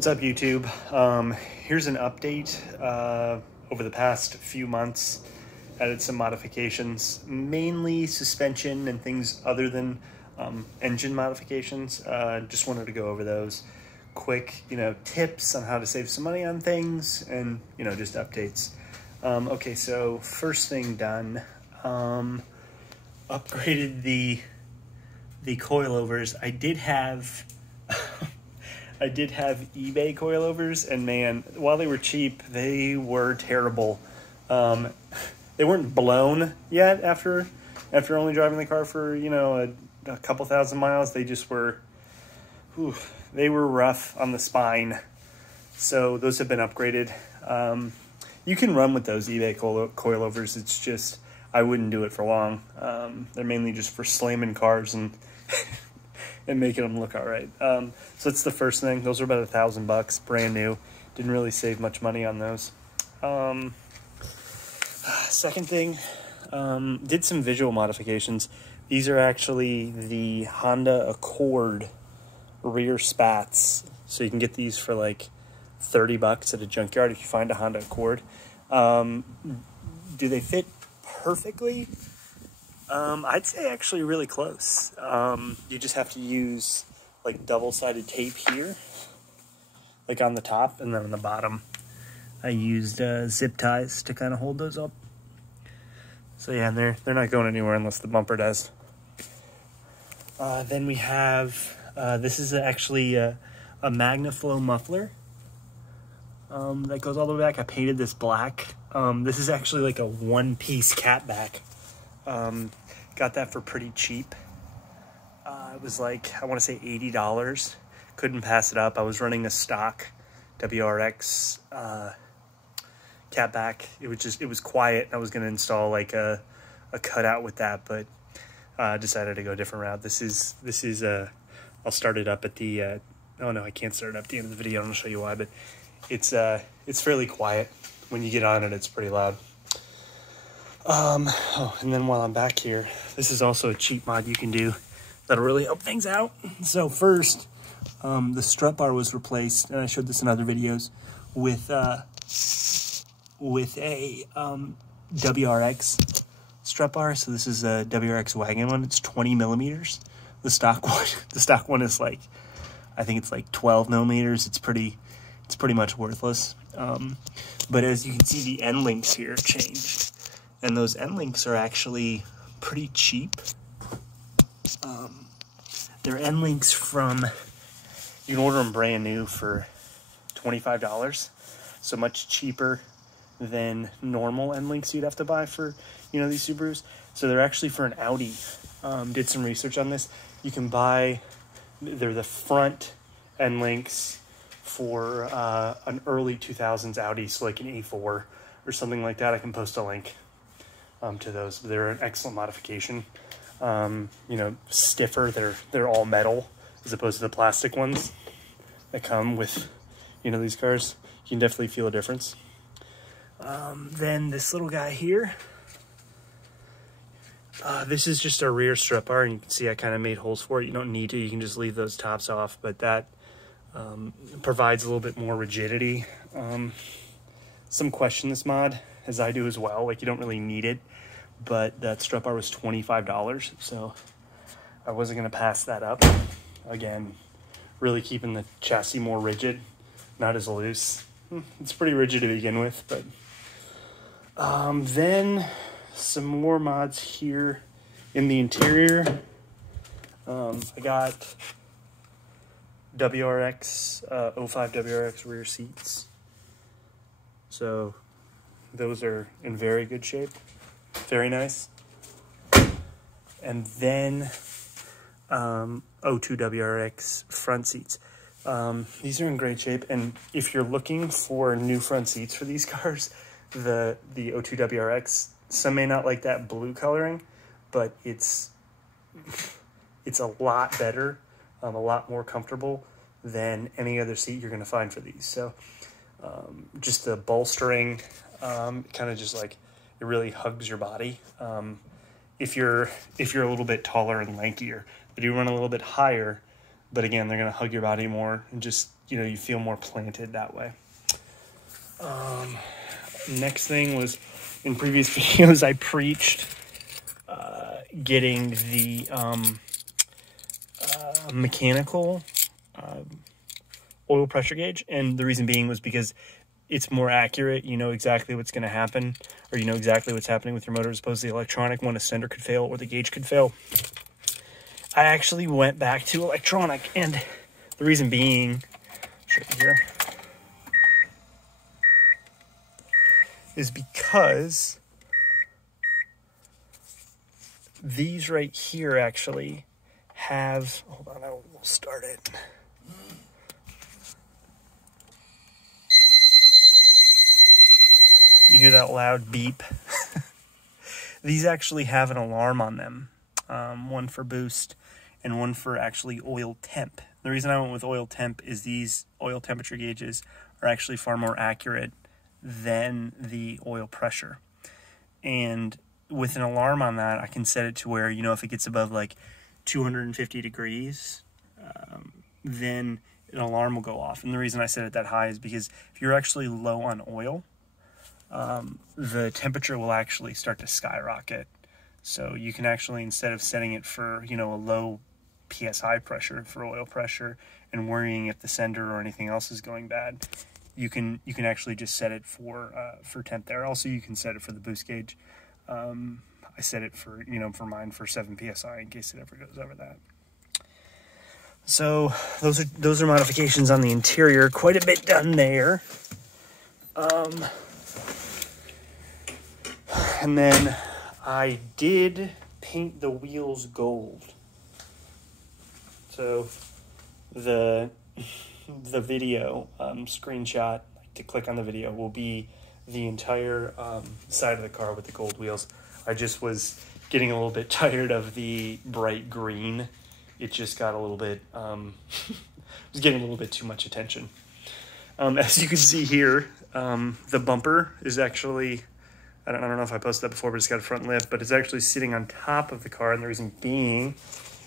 What's up, YouTube? Here's an update. Over the past few months, added some modifications, mainly suspension and things other than engine modifications. Just wanted to go over those quick, tips on how to save some money on things and, just updates. Okay, so first thing done, upgraded the coilovers. I did have eBay coilovers, and man, while they were cheap, they were terrible. They weren't blown yet after only driving the car for, a couple thousand miles. They just were, they were rough on the spine. So those have been upgraded. You can run with those eBay coilovers. It's just, I wouldn't do it for long. They're mainly just for slamming cars and and making them look all right. So that's the first thing. Those are about $1,000, brand new. Didn't really save much money on those. Second thing, did some visual modifications. These are actually the Honda Accord rear spats. So you can get these for like $30 at a junkyard if you find a Honda Accord. Do they fit perfectly? I'd say actually really close. You just have to use like double-sided tape here, like on the top, and then on the bottom I used zip ties to kind of hold those up. So yeah, they're not going anywhere unless the bumper does. Then we have, this is actually a MagnaFlow muffler that goes all the way back. I painted this black. This is actually like a one-piece catback. Got that for pretty cheap. It was like, I want to say $80. Couldn't pass it up. I was running a stock WRX catback. It was quiet. I was going to install like a cutout with that, but decided to go a different route. This is I'll start it up at the oh no, I can't start it up at the end of the video. I'm gonna show you why, but it's fairly quiet. When you get on it, it's pretty loud. Oh, and then while I'm back here, this is also a cheap mod you can do that'll really help things out. So first, the strut bar was replaced, and I showed this in other videos, with a WRX strut bar. So this is a WRX wagon one. It's 20 millimeters. The stock one is like, I think it's like 12 millimeters. It's pretty much worthless. But as you can see, the end links here changed. And those end links are actually pretty cheap. They're end links from, you can order them brand new for $25. So much cheaper than normal end links you'd have to buy for, these Subarus. So they're actually for an Audi. Did some research on this. You can buy, they're the front end links for an early 2000s Audi, so like an A4 or something like that. I can post a link to those. They're an excellent modification. Stiffer. They're all metal as opposed to the plastic ones that come with these cars. You can definitely feel a difference. Then this little guy here, this is just a rear strut bar, and you can see I kind of made holes for it. You don't need to, you can just leave those tops off, but that provides a little bit more rigidity. Some question this mod, as I do as well, like you don't really need it, but that strut bar was $25, so I wasn't going to pass that up. Again, really keeping the chassis more rigid, not as loose. It's pretty rigid to begin with, but then some more mods here in the interior. I got WRX, 05 WRX rear seats. So those are in very good shape. Very nice. And then 02 WRX front seats. These are in great shape. And if you're looking for new front seats for these cars, the 02 WRX, some may not like that blue coloring, but it's a lot better, a lot more comfortable than any other seat you're going to find for these. So just the bolstering, kind of just like, it really hugs your body. If you're a little bit taller and lankier, but you run a little bit higher, But again, they're going to hug your body more and just, you know, you feel more planted that way. Next thing was, in previous videos, I preached getting the mechanical oil pressure gauge. And the reason being was because it's more accurate. You know exactly what's going to happen, or you know exactly what's happening with your motor, as opposed to the electronic one. A sender could fail or the gauge could fail. I actually went back to electronic, and the reason being, show you here, is because these right here actually have, hold on, I will start it. You hear that loud beep? These actually have an alarm on them. One for boost and one for actually oil temp. The reason I went with oil temp is these oil temperature gauges are actually far more accurate than the oil pressure. And with an alarm on that, I can set it to where, you know, if it gets above like 250 degrees, then an alarm will go off. And the reason I set it that high is because if you're actually low on oil, the temperature will actually start to skyrocket. So you can actually, instead of setting it for, you know, a low PSI pressure for oil pressure and worrying if the sender or anything else is going bad, you can actually just set it for temp there. Also, you can set it for the boost gauge. I set it for, you know, for mine for 7 PSI in case it ever goes over that. So those are modifications on the interior. Quite a bit done there. And then I did paint the wheels gold. So the video screenshot, to click on the video, will be the entire side of the car with the gold wheels. I just was getting a little bit tired of the bright green. It just got a little bit, was getting a little bit too much attention. As you can see here, the bumper is actually, I don't know if I posted that before, but it's got a front lift, but it's actually sitting on top of the car. And the reason being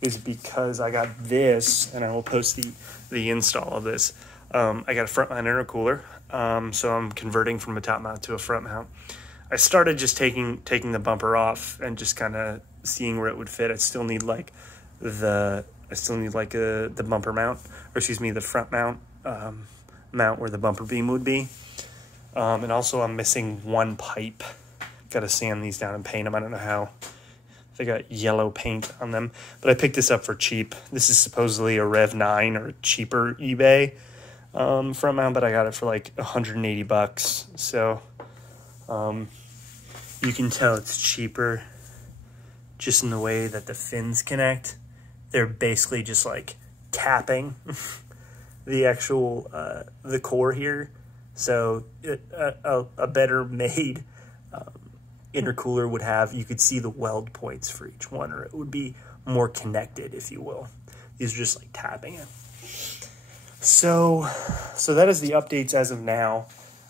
is because I got this, and I will post the install of this. I got a front mount intercooler, so I'm converting from a top mount to a front mount. I started just taking the bumper off and just kind of seeing where it would fit. I still need like the bumper mount, or excuse me, the front mount mount where the bumper beam would be. And also I'm missing one pipe. Got to sand these down and paint them. I don't know how. They got yellow paint on them, but I picked this up for cheap. This is supposedly a Rev 9 or a cheaper eBay front mount, but I got it for like 180 bucks. So you can tell it's cheaper just in the way that the fins connect. They're basically just like tapping the actual the core here. So a better made intercooler would have, you could see the weld points for each one, or it would be more connected, if you will. These are just like tapping it. So that is the updates as of now.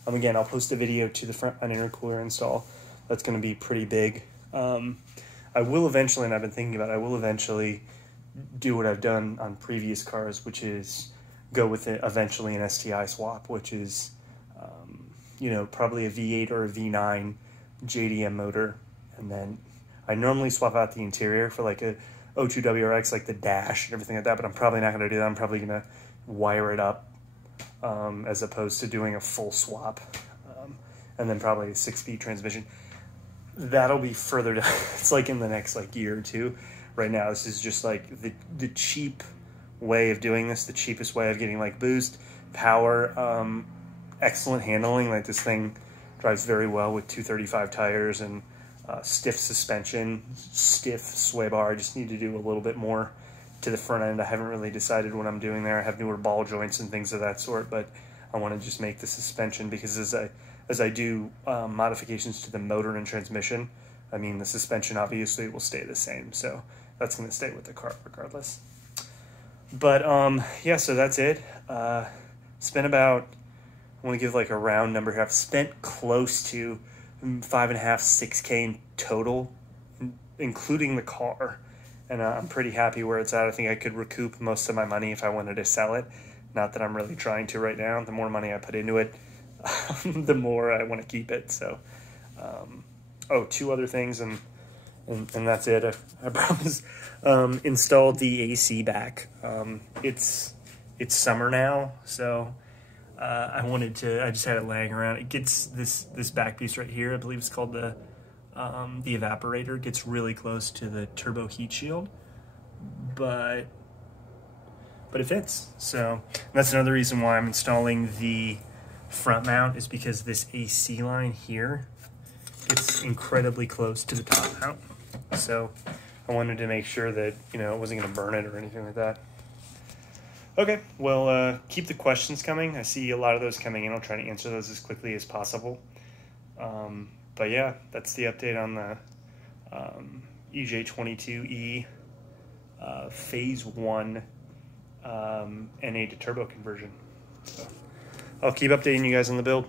Again, I'll post a video to the front mount intercooler install. That's going to be pretty big. I will eventually, and I've been thinking about it, I will eventually do what I've done on previous cars, which is go with it eventually an STI swap, which is you know, probably a V8 or a V9 JDM motor, and then I normally swap out the interior for like a O2 WRX, like the dash and everything like that, but I'm probably not going to do that. I'm probably going to wire it up as opposed to doing a full swap, and then probably a 6-speed transmission. That'll be further down. It's like in the next like year or two. Right now, this is just like the cheap way of doing this, the cheapest way of getting like boost, power, excellent handling. Like this thing drives very well with 235 tires and stiff suspension, stiff sway bar. I just need to do a little bit more to the front end. I haven't really decided what I'm doing there. I have newer ball joints and things of that sort, but I want to just make the suspension, because as I do modifications to the motor and transmission, I mean, the suspension obviously will stay the same, so that's going to stay with the car regardless. But yeah, so that's it. Spent about, I want to give like a round number here. I've spent close to 5.5, 6K in total, including the car and I'm pretty happy where it's at. I think I could recoup most of my money if I wanted to sell it. Not that I'm really trying to right now. The more money I put into it, the more I want to keep it. So, oh, two other things, and that's it. I promise. Installed the AC back. It's summer now, so I just had it laying around. It gets this back piece right here, I believe it's called the evaporator, gets really close to the turbo heat shield, but it fits. So that's another reason why I'm installing the front mount, is because this AC line here gets incredibly close to the top mount. So I wanted to make sure that, you know, it wasn't going to burn it or anything like that. Okay, well, keep the questions coming. I see a lot of those coming in. I'll try to answer those as quickly as possible. But yeah, that's the update on the EJ22E Phase 1 NA to turbo conversion. So I'll keep updating you guys on the build.